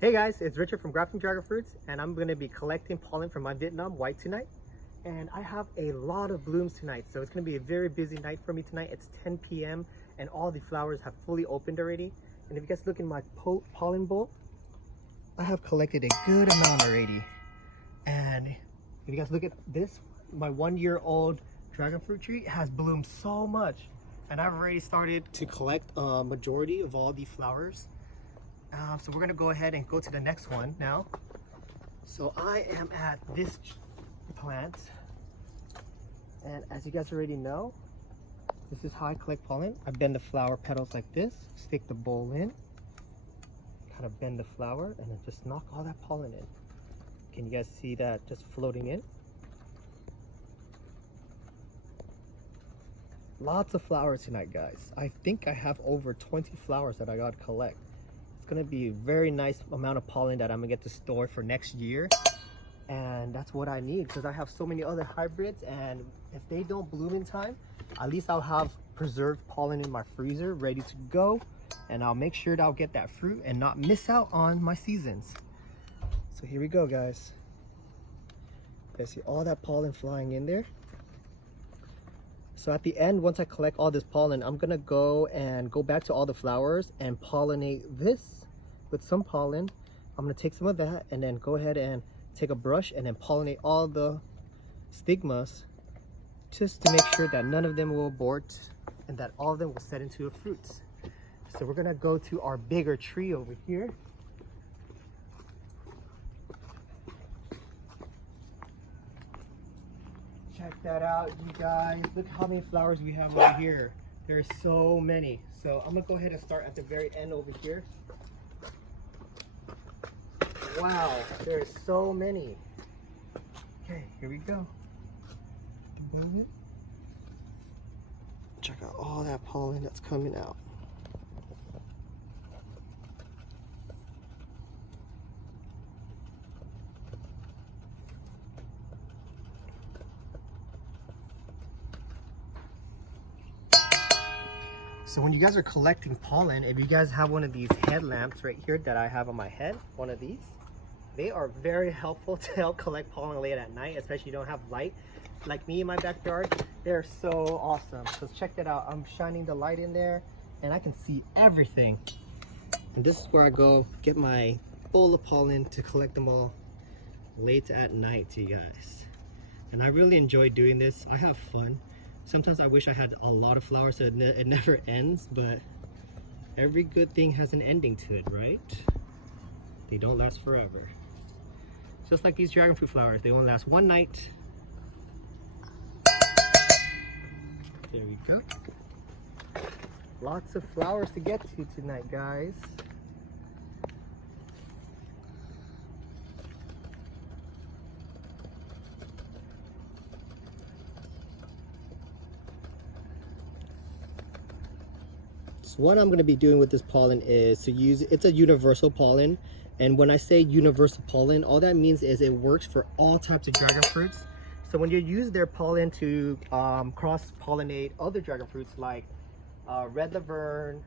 Hey guys, it's Richard from Grafting Dragon Fruits, and I'm going to be collecting pollen from my Vietnam white tonight. And I have a lot of blooms tonight, so it's going to be a very busy night for me tonight. It's 10 p.m. and all the flowers have fully opened already. And if you guys look in my pollen bowl, I have collected a good amount already. And if you guys look at this, my 1-year-old dragon fruit tree has bloomed so much. And I've already started to collect a majority of all the flowers. So we're gonna go ahead and go to the next one now. So I am at this plant, and as you guys already know, this is how I collect pollen. I bend the flower petals like this, stick the bowl in, kind of bend the flower, and then just knock all that pollen in. Can you guys see that just floating in? Lots of flowers tonight, guys. I think I have over 20 flowers that I gotta collect. Gonna be a very nice amount of pollen that I'm gonna get to store for next year, and that's what I need because I have so many other hybrids, and if they don't bloom in time, at least I'll have preserved pollen in my freezer ready to go, and I'll make sure that I'll get that fruit and not miss out on my seasons. So here we go, guys. You guys see all that pollen flying in there? So at the end, once I collect all this pollen, I'm gonna go back to all the flowers and pollinate this with some pollen. I'm gonna take some of that and then go ahead and take a brush and then pollinate all the stigmas, just to make sure that none of them will abort and that all of them will set into a fruit. So we're gonna go to our bigger tree over here. Check that out, you guys. Look how many flowers we have over here. There's so many. So I'm gonna go ahead and start at the very end over here. Wow, there's so many. Okay, here we go. Check out all that pollen that's coming out. So when you guys are collecting pollen, if you guys have one of these headlamps right here that I have on my head, one of these, they are very helpful to help collect pollen late at night, especially if you don't have light. Like me in my backyard, they're so awesome. So check that out. I'm shining the light in there and I can see everything. And this is where I go get my bowl of pollen to collect them all late at night, you guys. And I really enjoy doing this. I have fun. Sometimes I wish I had a lot of flowers so it never ends, but every good thing has an ending to it, right? They don't last forever. Just like these dragon fruit flowers, they only last one night. There we go. Lots of flowers to get to tonight, guys. So what I'm going to be doing with this pollen is to use, it's a universal pollen. And when I say universal pollen, all that means is it works for all types of dragon fruits. So when you use their pollen to cross-pollinate other dragon fruits like red laverne,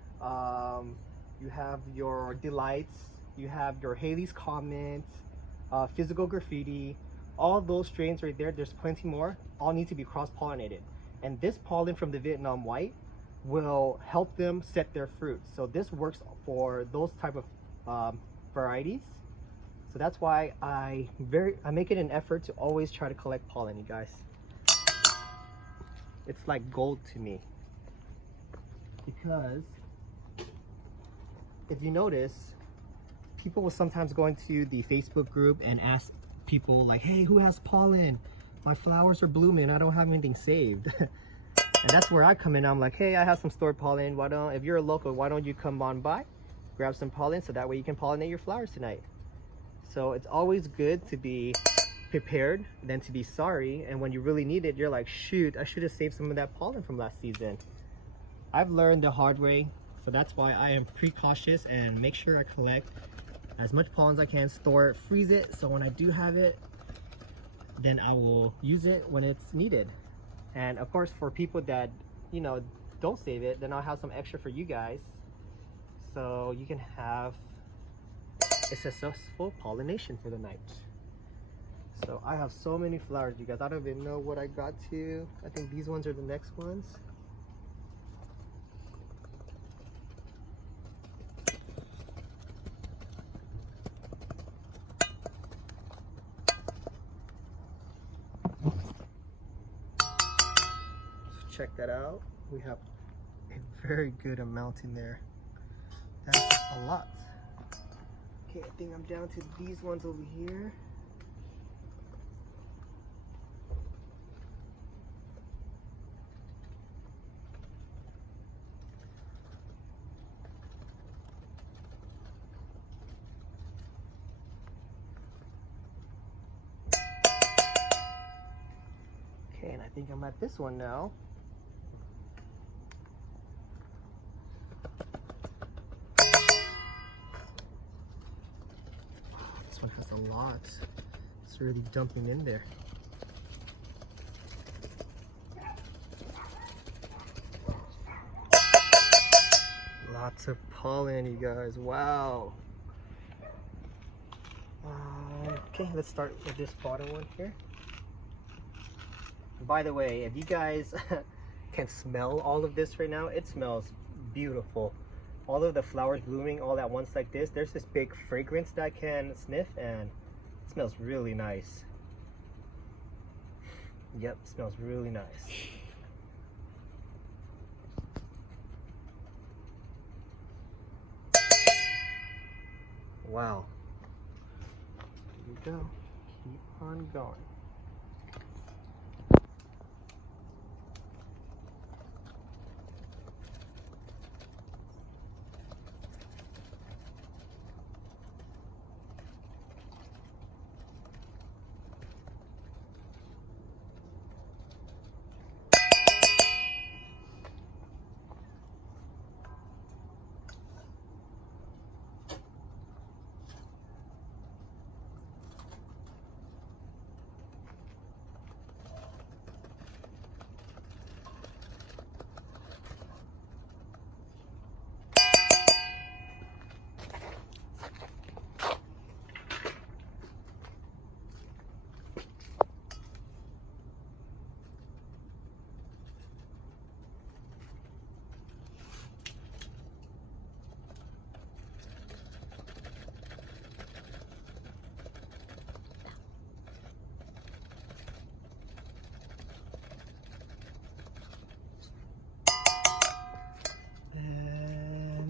you have your delights, you have your Haley's Comet, physical graffiti, all those strains right there, there's plenty more, all need to be cross-pollinated. And this pollen from the Vietnam white will help them set their fruit. So this works for those type of varieties. So that's why I make it an effort to always try to collect pollen, you guys. It's like gold to me, because if you notice, people will sometimes go into the Facebook group and ask people like, hey, who has pollen? My flowers are blooming, I don't have anything saved. And that's where I come in. I'm like, hey, I have some stored pollen. If you're a local, why don't you come on by, grab some pollen, so that way you can pollinate your flowers tonight. So it's always good to be prepared than to be sorry. And when you really need it, you're like, shoot, I should have saved some of that pollen from last season. I've learned the hard way. So that's why I am precautious and make sure I collect as much pollen as I can, store it, freeze it. So when I do have it, then I will use it when it's needed. And of course, for people that, you know, don't save it, then I'll have some extra for you guys. So you can have a successful pollination for the night. So I have so many flowers, you guys. I don't even know what I got to. I think these ones are the next ones. So check that out. We have a very good amount in there. That's a lot. Okay, I think I'm down to these ones over here. Okay, and I think I'm at this one now. This one has a lot. It's really dumping in there. Lots of pollen, you guys. Wow. Okay, let's start with this bottom one here. By the way, if you guys can smell all of this right now, it smells beautiful. All of the flowers blooming all at once like this. There's this big fragrance that I can sniff, and it smells really nice. Yep, smells really nice. Wow. Here we go. Keep on going.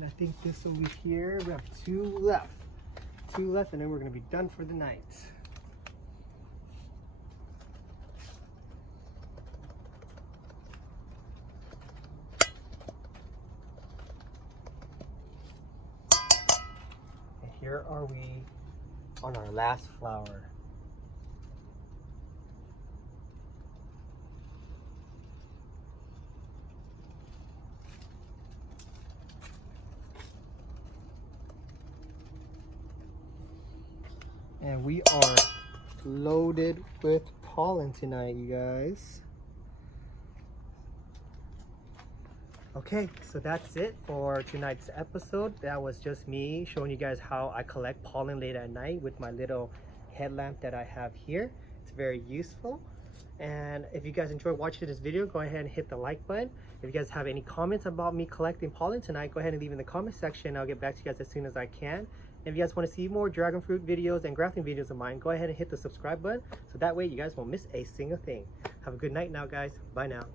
I think this over here, we have two left, and then we're going to be done for the night. And here are we on our last flower. And we are loaded with pollen tonight, you guys. Okay, so that's it for tonight's episode. That was just me showing you guys how I collect pollen late at night with my little headlamp that I have here. It's very useful. And if you guys enjoyed watching this video, go ahead and hit the like button. If you guys have any comments about me collecting pollen tonight, go ahead and leave in the comment section. I'll get back to you guys as soon as I can. If you guys want to see more dragon fruit videos and grafting videos of mine, go ahead and hit the subscribe button so that way you guys won't miss a single thing. Have a good night now, guys. Bye now.